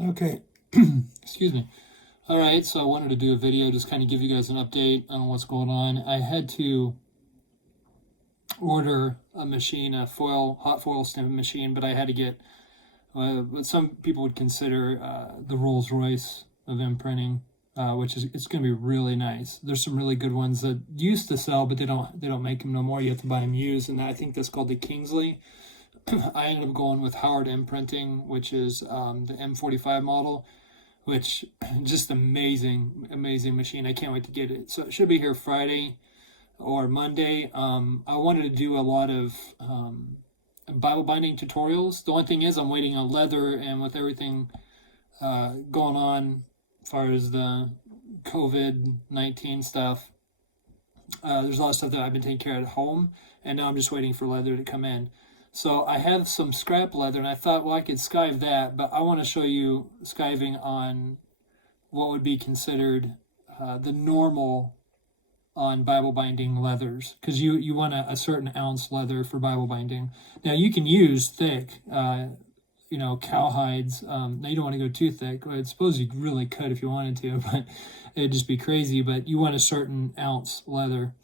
Okay, excuse me. All right, so I wanted to do a video, just kind of give you guys an update on what's going on. I had to order a machine, a hot foil stamping machine, but I had to get what some people would consider the Rolls Royce of imprinting, which is it's going to be really nice. There's some really good ones that used to sell, but they don't make them no more. You have to buy them used, and I think that's called the Kingsley. I ended up going with Howard Imprinting, which is the M45 model, which just amazing machine. I can't wait to get it. So it should be here Friday or Monday. I wanted to do a lot of Bible binding tutorials. The only thing is I'm waiting on leather, and with everything going on as far as the COVID-19 stuff, there's a lot of stuff that I've been taking care of at home, and now I'm just waiting for leather to come in. So I have some scrap leather, and I thought, well, I could skive that, but I want to show you skiving on what would be considered the normal on Bible binding leathers, because you want a certain ounce leather for Bible binding. Now you can use thick, cow hides. Now you don't want to go too thick. I suppose you really could if you wanted to, but it'd just be crazy. But you want a certain ounce leather.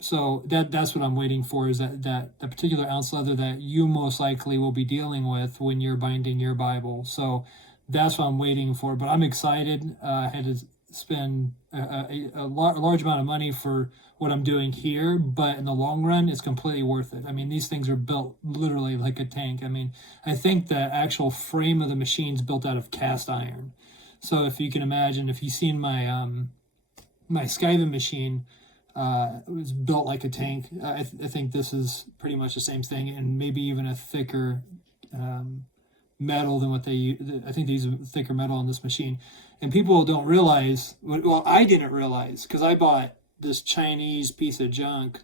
So that's what I'm waiting for, is that particular ounce leather that you most likely will be dealing with when you're binding your Bible. So that's what I'm waiting for. But I'm excited. I had to spend a large amount of money for what I'm doing here, but in the long run, it's completely worth it. I mean, these things are built literally like a tank. I mean, I think the actual frame of the machine's built out of cast iron. So if you can imagine, if you've seen my my skiving machine, it was built like a tank. I think this is pretty much the same thing, and maybe even a thicker metal than what they use. I think they use thicker metal on this machine. And people don't realize, well, I didn't realize, because I bought this Chinese piece of junk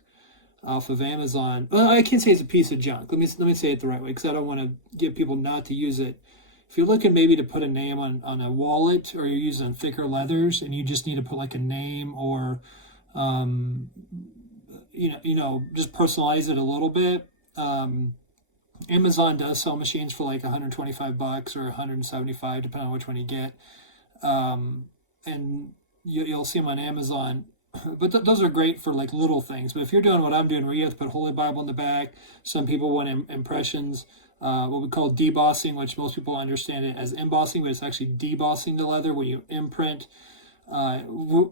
off of Amazon. Well, I can't say it's a piece of junk. Let me say it the right way, because I don't want to get people not to use it. If you're looking maybe to put a name on a wallet, or you're using thicker leathers, and you just need to put like a name, or just personalize it a little bit. Amazon does sell machines for like $125 or $175, depending on which one you get. And you'll see them on Amazon. But those are great for like little things. But if you're doing what I'm doing, where you have to put Holy Bible in the back, some people want impressions, what we call debossing, which most people understand it as embossing, but it's actually debossing the leather when you imprint.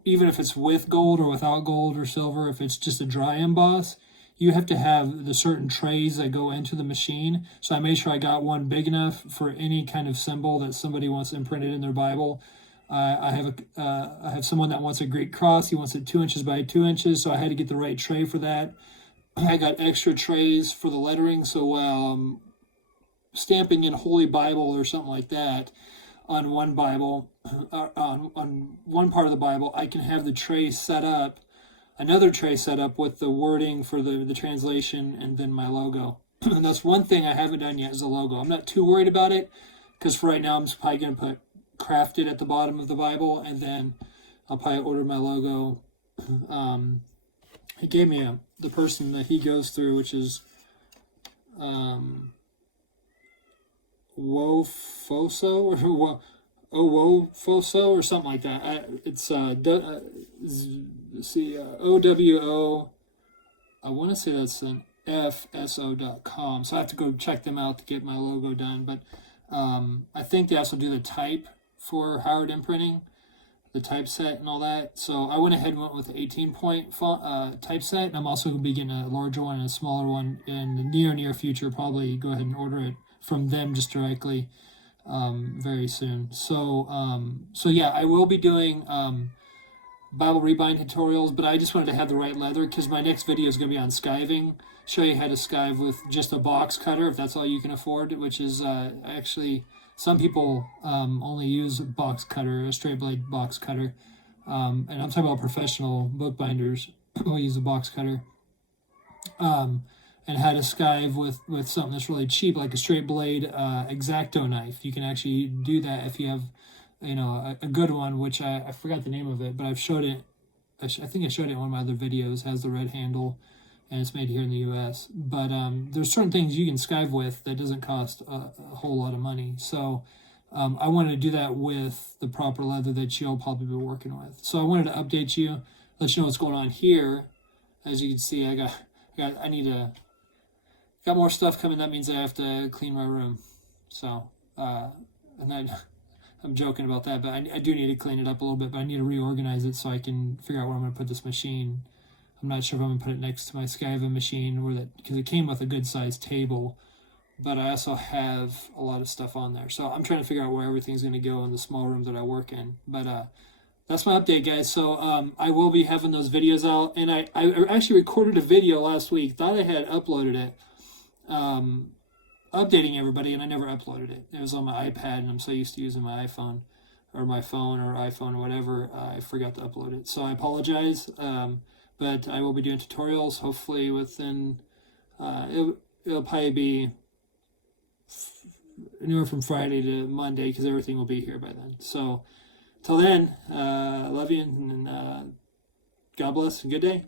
Even if it's with gold or without gold or silver, if it's just a dry emboss, you have to have the certain trays that go into the machine. So I made sure I got one big enough for any kind of symbol that somebody wants imprinted in their Bible. I have someone that wants a Greek cross. He wants it 2 inches by 2 inches, so I had to get the right tray for that. I got extra trays for the lettering, so while I'm stamping in Holy Bible or something like that on one Bible, on one part of the Bible, I can have the tray set up, another tray set up with the wording for the translation, and then my logo. And that's one thing I haven't done yet, is a logo. I'm not too worried about it, because for right now I'm just probably going to put crafted at the bottom of the Bible, and then I'll probably order my logo. He gave me the person that he goes through, which is Wofoso or Owofoso or something like that. It's OWO. I want to say that's an FSO.com. So I have to go check them out to get my logo done. But I think they also do the type for Howard Imprinting, the typeset and all that. So I went ahead and went with the 18-point typeset, and I'm also going to be getting a larger one and a smaller one in the near future. Probably go ahead and order it from them just directly very soon. So yeah, I will be doing Bible rebind tutorials, but I just wanted to have the right leather, because my next video is going to be on skiving. Show you how to skive with just a box cutter, if that's all you can afford, which is actually, some people only use a box cutter, a straight blade box cutter. And I'm talking about professional bookbinders who use a box cutter. And how to skive with something that's really cheap, like a straight blade X-Acto knife. You can actually do that if you have, a good one, which I forgot the name of it, but I've showed it. I think I showed it in one of my other videos. Has the red handle. and it's made here in the U.S. But there's certain things you can skive with that doesn't cost a whole lot of money. So I wanted to do that with the proper leather that you'll probably be working with. So I wanted to update you, let you know what's going on here. As you can see, I need to got more stuff coming. That means I have to clean my room. So and then I'm joking about that, but I do need to clean it up a little bit. But I need to reorganize it so I can figure out where I'm going to put this machine. I'm not sure if I'm going to put it next to my Skyva machine, because it came with a good sized table, but I also have a lot of stuff on there. So I'm trying to figure out where everything's going to go in the small room that I work in. But that's my update, guys. So I will be having those videos out, and I actually recorded a video last week. Thought I had uploaded it, updating everybody, and I never uploaded it. It was on my iPad, and I'm so used to using my iPhone or my phone or iPhone or whatever, I forgot to upload it. So I apologize. But I will be doing tutorials, hopefully within, it'll probably be anywhere from Friday to Monday, because everything will be here by then. So, till then, love you, and God bless, and good day.